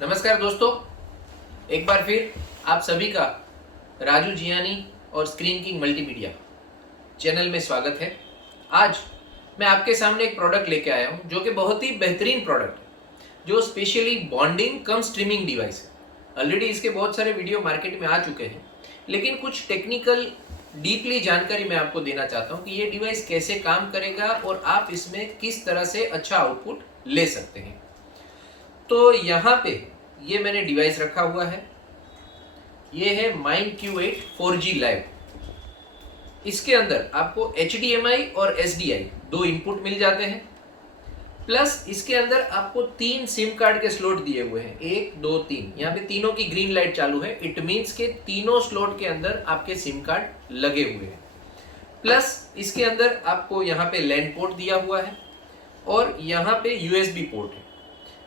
नमस्कार दोस्तों, एक बार फिर आप सभी का राजू जियानी और स्क्रीन किंग मल्टीमीडिया चैनल में स्वागत है। आज मैं आपके सामने एक प्रोडक्ट लेके आया हूं जो कि बहुत ही बेहतरीन प्रोडक्ट है, जो स्पेशली बॉन्डिंग कम स्ट्रीमिंग डिवाइस है। ऑलरेडी इसके बहुत सारे वीडियो मार्केट में आ चुके हैं, लेकिन कुछ टेक्निकल डीपली जानकारी मैं आपको देना चाहता हूं कि ये डिवाइस कैसे काम करेगा और आप इसमें किस तरह से अच्छा आउटपुट ले सकते हैं। तो यहाँ पे ये मैंने डिवाइस रखा हुआ है, ये है MindQ8 4G Live। इसके अंदर आपको HDMI और SDI दो इनपुट मिल जाते हैं, प्लस इसके अंदर आपको 3 सिम कार्ड के स्लॉट दिए हुए हैं, 1 2 3। यहाँ पे तीनों की ग्रीन लाइट चालू है, इट मीन्स के तीनों स्लॉट के अंदर आपके सिम कार्ड लगे हुए हैं। प्लस इसके अंदर आपको यहाँ पे लैन पोर्ट दिया हुआ है और यहाँ पे USB पोर्ट है।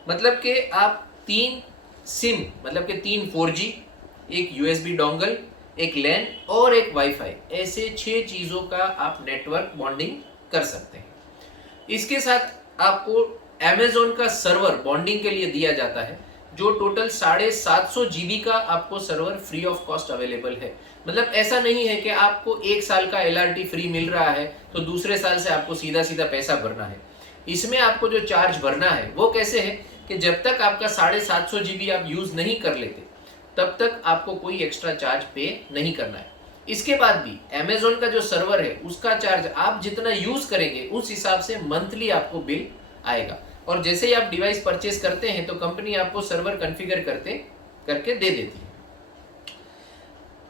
मतलब कि आप 3 सिम, मतलब कि 3 4G, एक USB डोंगल, एक लैन और एक वाईफाई, ऐसे 6 चीज़ों का आप नेटवर्क बॉन्डिंग कर सकते हैं। इसके साथ आपको Amazon का सर्वर बॉन्डिंग के लिए दिया जाता है, जो टोटल 750 GB का आपको server free of cost available है। मतलब ऐसा नहीं है कि आपको 1 साल का LRT फ्री मिल रहा है तो दूसरे साल से आपको सीधा सीधा पैसा भरना है। इसमें आपको जो चार्ज भरना है वो कैसे है कि जब तक आपका 750 GB आप यूज नहीं कर लेते तब तक आपको कोई एक्स्ट्रा चार्ज पे नहीं करना है। इसके बाद भी Amazon का जो सर्वर है उसका चार्ज आप जितना यूज करेंगे उस हिसाब से मंथली आपको बिल आएगा। और जैसे ही आप डिवाइस परचेस करते हैं तो कंपनी आपको सर्वर कॉन्फ़िगर करके दे देती है।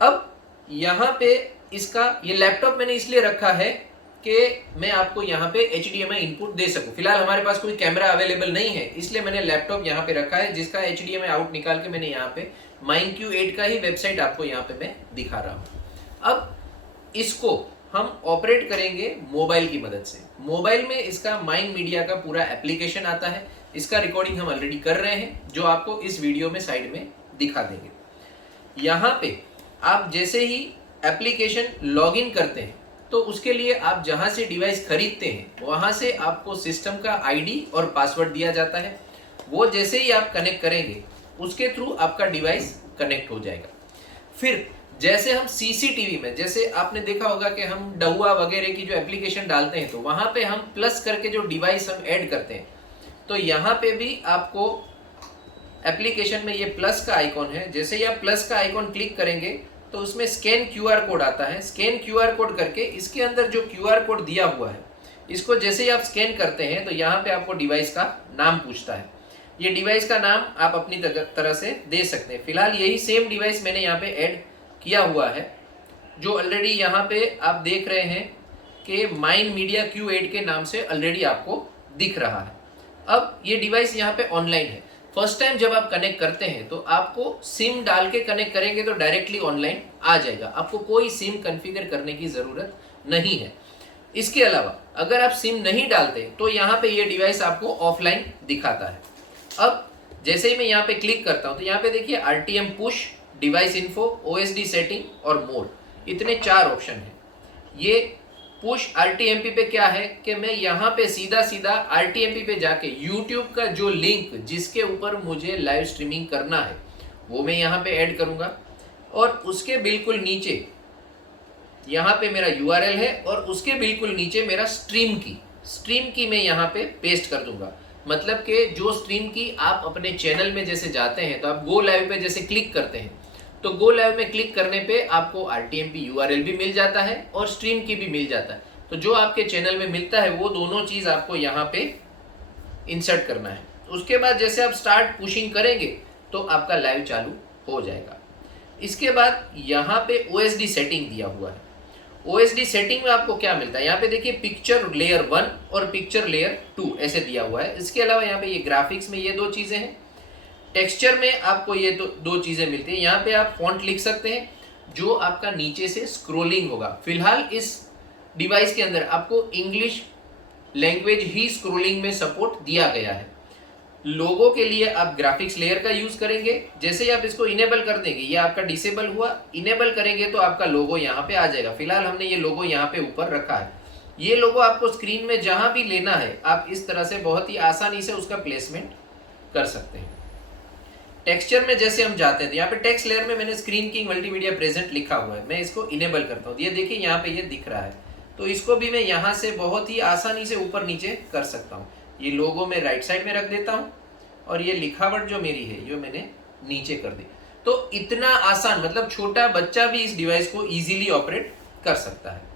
अब यहाँ पे इसका ये लैपटॉप मैंने इसलिए रखा है कि मैं आपको यहाँ पे HDMI इनपुट दे सकूं। फिलहाल हमारे पास कोई कैमरा अवेलेबल नहीं है, इसलिए मैंने लैपटॉप यहाँ पे रखा है, जिसका HDMI आउट निकाल के मैंने यहाँ पे MindQ8 का ही वेबसाइट आपको यहाँ पे मैं दिखा रहा हूँ। अब इसको हम ऑपरेट करेंगे मोबाइल की मदद से। मोबाइल में इसका माइंड मीडिया का पूरा एप्लीकेशन आता है, इसका रिकॉर्डिंग हम ऑलरेडी कर रहे हैं, जो आपको इस वीडियो में साइड में दिखा देंगे। यहाँ पे आप जैसे ही एप्लीकेशन लॉग इन करते हैं तो उसके लिए आप जहां से डिवाइस खरीदते हैं वहां से आपको सिस्टम का आईडी और पासवर्ड दिया जाता है। वो जैसे ही आप कनेक्ट करेंगे उसके थ्रू आपका डिवाइस कनेक्ट हो जाएगा। फिर जैसे हम सीसीटीवी में, जैसे आपने देखा होगा कि हम डहुआ वगैरह की जो एप्लीकेशन डालते हैं तो वहां पे हम प्लस करके जो डिवाइस हम ऐड करते हैं, तो यहाँ पे भी आपको एप्लीकेशन में ये प्लस का आइकॉन है। जैसे ही आप प्लस का आइकॉन क्लिक करेंगे तो उसमें स्कैन QR कोड आता है। स्कैन QR कोड करके इसके अंदर जो QR कोड दिया हुआ है इसको जैसे ही आप स्कैन करते हैं तो यहाँ पे आपको डिवाइस का नाम पूछता है। ये डिवाइस का नाम आप अपनी तरह से दे सकते हैं। फिलहाल यही सेम डिवाइस मैंने यहाँ पे ऐड किया हुआ है, जो ऑलरेडी यहाँ पे आप देख रहे हैं कि MindMedia Q8 के नाम से ऑलरेडी आपको दिख रहा है। अब ये डिवाइस यहाँ पे ऑनलाइन है। फर्स्ट टाइम जब आप कनेक्ट करते हैं तो आपको सिम डाल के कनेक्ट करेंगे तो डायरेक्टली ऑनलाइन आ जाएगा, आपको कोई सिम कॉन्फ़िगर करने की ज़रूरत नहीं है। इसके अलावा अगर आप सिम नहीं डालते तो यहाँ पे ये डिवाइस आपको ऑफलाइन दिखाता है। अब जैसे ही मैं यहाँ पे क्लिक करता हूँ तो यहाँ पे देखिए RTM push, device info, OSD setting और मोड, इतने 4 ऑप्शन हैं। ये पुश RTMP पे क्या है कि मैं यहाँ पे सीधा RTMP पे जाके YouTube का जो लिंक जिसके ऊपर मुझे लाइव स्ट्रीमिंग करना है वो मैं यहाँ पे ऐड करूँगा, और उसके बिल्कुल नीचे यहाँ पे मेरा URL है और उसके बिल्कुल नीचे मेरा स्ट्रीम की मैं यहाँ पे पेस्ट कर दूंगा। मतलब कि जो स्ट्रीम की आप अपने चैनल में जैसे जाते हैं तो आप गो लाइव पे जैसे क्लिक करते हैं तो गो लाइव में क्लिक करने पे आपको RTMP URL भी मिल जाता है और स्ट्रीम की भी मिल जाता है। तो जो आपके चैनल में मिलता है वो दोनों चीज़ आपको यहाँ पे इंसर्ट करना है। उसके बाद जैसे आप स्टार्ट पुशिंग करेंगे तो आपका लाइव चालू हो जाएगा। इसके बाद यहाँ पे OSD सेटिंग दिया हुआ है। OSD सेटिंग में आपको क्या मिलता है, यहाँ पे देखिए पिक्चर लेयर 1 और पिक्चर लेयर 2 ऐसे दिया हुआ है। इसके अलावा यहाँ पे ये ग्राफिक्स में ये 2 चीज़ें हैं। टेक्सचर में आपको ये दो चीज़ें मिलती हैं। यहाँ पे आप फॉन्ट लिख सकते हैं जो आपका नीचे से स्क्रोलिंग होगा। फिलहाल इस डिवाइस के अंदर आपको इंग्लिश लैंग्वेज ही स्क्रोलिंग में सपोर्ट दिया गया है। लोगों के लिए आप ग्राफिक्स लेयर का यूज़ करेंगे। जैसे ही आप इसको इनेबल कर देंगे ये आपका डिसेबल हुआ, इनेबल करेंगे तो आपका लोगो यहाँ पे आ जाएगा। फिलहाल हमने ये लोगो यहाँ पे ऊपर रखा है। ये लोगो आपको स्क्रीन में जहाँ भी लेना है आप इस तरह से बहुत ही आसानी से उसका प्लेसमेंट कर सकते हैं। टेक्सचर में जैसे हम जाते हैं, तो यहाँ पे टेक्स्ट लेयर में मैंने स्क्रीन किंग मल्टीमीडिया प्रेजेंट लिखा हुआ है, मैं इसको इनेबल करता हूँ, ये देखिए यहाँ पे ये दिख रहा है। तो इसको भी मैं यहाँ से बहुत ही आसानी से ऊपर नीचे कर सकता हूँ। ये लोगो में राइट साइड में रख देता हूँ और ये लिखावट जो मेरी है जो मैंने नीचे कर दी। तो इतना आसान, मतलब छोटा बच्चा भी इस डिवाइस को इजीली ऑपरेट कर सकता है।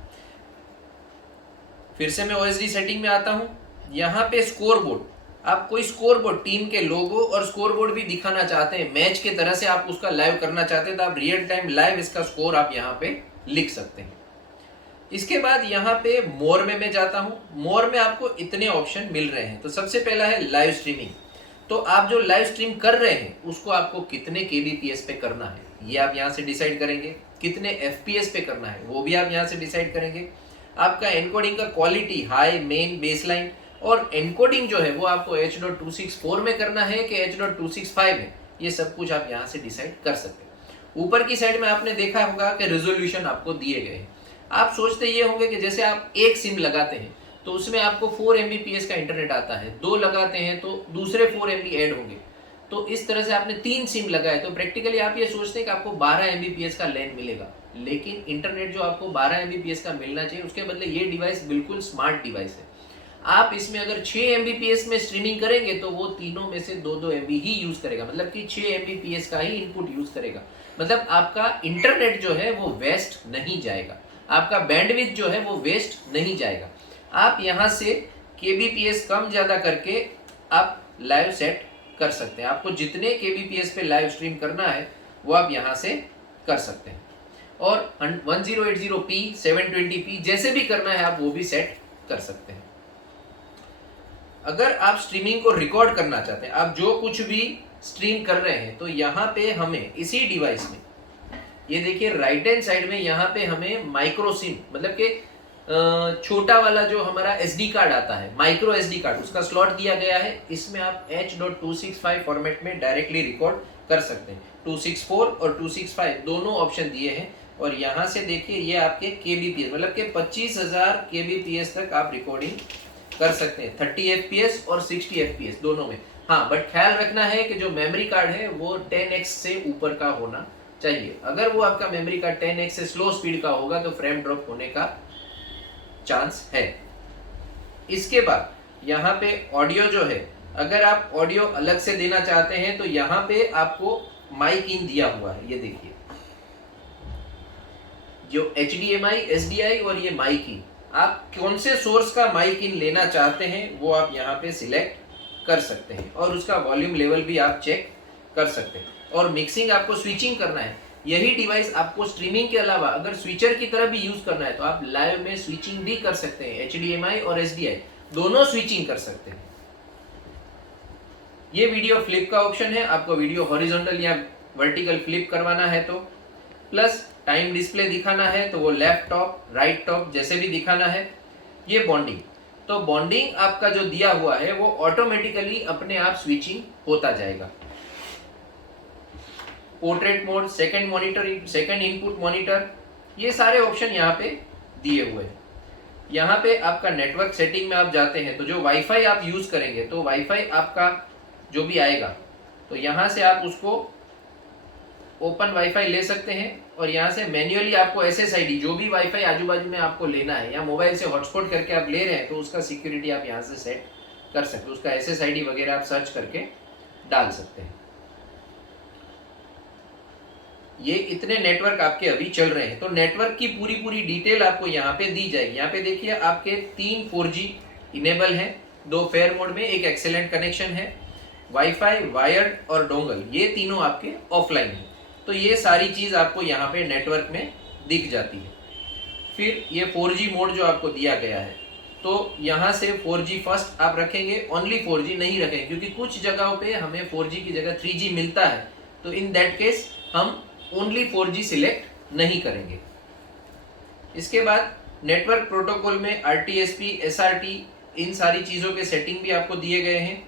फिर से मैं OSD सेटिंग में आता हूँ। यहाँ पे स्कोर बोर्ड, आप कोई स्कोर बोर्ड, टीम के लोगो और स्कोर बोर्ड भी दिखाना चाहते हैं, मैच के तरह से आप उसका लाइव करना चाहते हैं, तो आप रियल टाइम लाइव इसका स्कोर आप यहाँ पे लिख सकते हैं। इसके बाद यहाँ पे मोर में मैं जाता हूँ। मोर में आपको इतने ऑप्शन मिल रहे हैं। तो सबसे पहला है लाइव स्ट्रीमिंग। तो आप जो लाइव स्ट्रीम कर रहे हैं उसको आपको कितने kbps पे करना है ये आप यहाँ से डिसाइड करेंगे। कितने fps पे करना है वो भी आप यहाँ से डिसाइड करेंगे। आपका एनकोडिंग का क्वालिटी, हाई, मेन, बेसलाइन और एनकोडिंग जो है वो आपको H.264 में करना है कि H.265 है, ये सब कुछ आप यहाँ से डिसाइड कर सकते हैं। ऊपर की साइड में आपने देखा होगा कि रेजोल्यूशन आपको दिए गए हैं। आप सोचते ये होंगे कि जैसे आप एक सिम लगाते हैं तो उसमें आपको 4 Mbps का इंटरनेट आता है, 2 लगाते हैं तो दूसरे 4 MB ऐड होंगे। तो इस तरह से आपने 3 सिम लगाए तो प्रैक्टिकली आप ये सोचते हैं कि आपको 12 Mbps का लैन मिलेगा, लेकिन इंटरनेट जो आपको 12 Mbps का मिलना चाहिए उसके बदले ये डिवाइस बिल्कुल स्मार्ट डिवाइस है। आप इसमें अगर 6 Mbps में स्ट्रीमिंग करेंगे तो वो तीनों में से 2-2 MB ही यूज करेगा, मतलब कि 6 Mbps का ही इनपुट यूज करेगा। मतलब आपका इंटरनेट जो है वो वेस्ट नहीं जाएगा, आपका बैंडविड्थ जो है वो वेस्ट नहीं जाएगा। आप यहाँ से kbps कम ज़्यादा करके आप लाइव सेट कर सकते हैं। आपको जितने kbps पे लाइव स्ट्रीम करना है वो आप यहाँ से कर सकते हैं। और 1080p 720p जैसे भी करना है आप वो भी सेट कर सकते हैं। अगर आप स्ट्रीमिंग को रिकॉर्ड करना चाहते हैं, आप जो कुछ भी स्ट्रीम कर रहे हैं, तो यहाँ पे हमें इसी डिवाइस में ये देखिए राइट हैंड साइड में यहाँ पे हमें माइक्रो सिम, मतलब कि छोटा वाला जो हमारा SD कार्ड आता है, माइक्रो SD कार्ड, उसका स्लॉट दिया गया है। इसमें आप H.265 फॉर्मेट में डायरेक्टली रिकॉर्ड कर सकते हैं। 264 और 265 दोनों ऑप्शन दिए हैं। और यहाँ से देखिए ये आपके kbps, मतलब कि 25,000 kbps तक आप रिकॉर्डिंग कर सकते हैं, 30 fps और 60 fps दोनों में। हाँ, बट ख्याल रखना है कि जो मेमोरी कार्ड है वो 10x से ऊपर का होना चाहिए। अगर वो आपका मेमोरी कार्ड 10x से स्लो स्पीड का होगा तो फ्रेम ड्रॉप होने का चांस है। इसके बाद यहाँ पे ऑडियो जो है, अगर आप ऑडियो अलग से देना चाहते हैं तो यहाँ पे आपको माइक इन दिया हुआ है, ये देखिए जो HDMI, SDI और ये माइक इन, आप कौन से सोर्स का माइक इन लेना चाहते हैं वो आप यहाँ पे सिलेक्ट कर सकते हैं और उसका वॉल्यूम लेवल भी आप चेक कर सकते हैं। और मिक्सिंग आपको स्विचिंग करना है, यही डिवाइस आपको स्ट्रीमिंग के अलावा अगर स्विचर की तरह भी यूज करना है तो आप लाइव में स्विचिंग भी कर सकते हैं। HDMI और SDI दोनों स्विचिंग कर सकते हैं। ये वीडियो फ्लिप का ऑप्शन है, आपको वीडियो हॉरिजॉन्टल या वर्टिकल फ्लिप करवाना है तो, प्लस टाइम डिस्प्ले दिखाना है तो वो लेफ्ट टॉप, राइट टॉप जैसे भी दिखाना है। ये बॉन्डिंग, तो बॉन्डिंग आपका जो दिया हुआ है वो ऑटोमेटिकली अपने आप स्विचिंग होता जाएगा। Portrait mode, second monitor, second input monitor, ये सारे ऑप्शन यहाँ पे दिए हुए हैं। यहाँ पे आपका नेटवर्क सेटिंग में आप जाते हैं तो जो वाईफाई आप यूज करेंगे तो वाईफाई आपका जो भी आएगा तो यहाँ से आप उसको ओपन वाईफाई ले सकते हैं और यहाँ से मैन्युअली आपको SSID जो भी वाईफाई आजू बाजू में आपको लेना है या मोबाइल से हॉटस्पॉट करके आप ले रहे हैं तो उसका सिक्योरिटी आप यहाँ से सेट कर सकते हैं, उसका SSID वगैरह आप सर्च करके डाल सकते हैं। ये इतने नेटवर्क आपके अभी चल रहे हैं, तो नेटवर्क की पूरी डिटेल आपको यहाँ पे दी जाएगी। यहाँ पे देखिए आपके 3 4G इनेबल हैं, 2 फेयर मोड में, एक एक्सेलेंट कनेक्शन है, वाईफाई, वायर्ड और डोंगल, ये तीनों आपके ऑफलाइन हैं। तो ये सारी चीज़ आपको यहाँ पे नेटवर्क में दिख जाती है। फिर ये 4G मोड जो आपको दिया गया है तो यहाँ से 4G फर्स्ट आप रखेंगे, ओनली 4G नहीं रखेंगे क्योंकि कुछ जगहों पे हमें 4G की जगह 3G मिलता है, तो इन दैट केस हम ओनली 4G सिलेक्ट नहीं करेंगे। इसके बाद नेटवर्क प्रोटोकॉल में RTSP, SRT, इन सारी चीज़ों के सेटिंग भी आपको दिए गए हैं।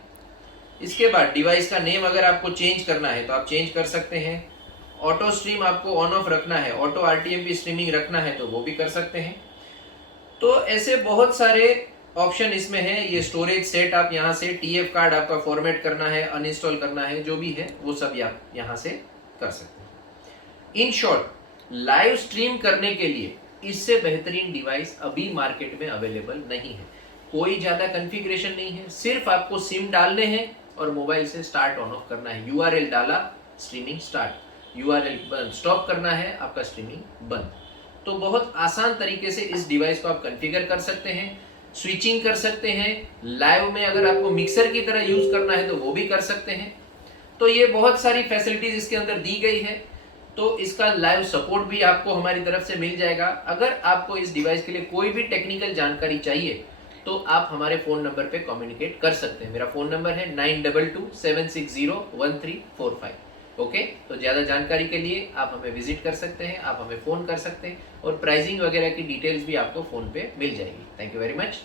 इसके बाद डिवाइस का नेम अगर आपको चेंज करना है तो आप चेंज कर सकते हैं। ऑटो स्ट्रीम आपको ऑन ऑफ रखना है, ऑटो RTMP स्ट्रीमिंग रखना है तो वो भी कर सकते हैं। तो ऐसे बहुत सारे ऑप्शन इसमें है, ये स्टोरेज सेट आप यहाँ से TF कार्ड आपका फॉर्मेट करना है, अनइंस्टॉल करना है, जो भी है वो सब आप यहाँ से कर सकते हैं। इन शॉर्ट लाइव स्ट्रीम करने के लिए इससे बेहतरीन डिवाइस अभी मार्केट में अवेलेबल नहीं है। कोई ज्यादा कॉन्फ़िगरेशन नहीं है, सिर्फ आपको सिम डालने हैं और मोबाइल से स्टार्ट ऑन ऑफ करना है। URL डाला, स्ट्रीमिंग स्टार्ट, URL स्टॉप करना है, आपका स्ट्रीमिंग बंद। तो बहुत आसान तरीके से इस डिवाइस को आप कॉन्फ़िगर कर सकते हैं, स्विचिंग कर सकते हैं, लाइव में अगर आपको मिक्सर की तरह यूज करना है तो वो भी कर सकते हैं। तो ये बहुत सारी फैसिलिटीज इसके अंदर दी गई है। तो इसका लाइव सपोर्ट भी आपको हमारी तरफ से मिल जाएगा। अगर आपको इस डिवाइस के लिए कोई भी टेक्निकल जानकारी चाहिए तो आप हमारे फोन नंबर पे कम्युनिकेट कर सकते हैं। मेरा फोन नंबर है 9227601345। ओके, तो ज़्यादा जानकारी के लिए आप हमें विजिट कर सकते हैं, आप हमें फ़ोन कर सकते हैं और प्राइसिंग वगैरह की डिटेल्स भी आपको फ़ोन पे मिल जाएगी। Thank you very much.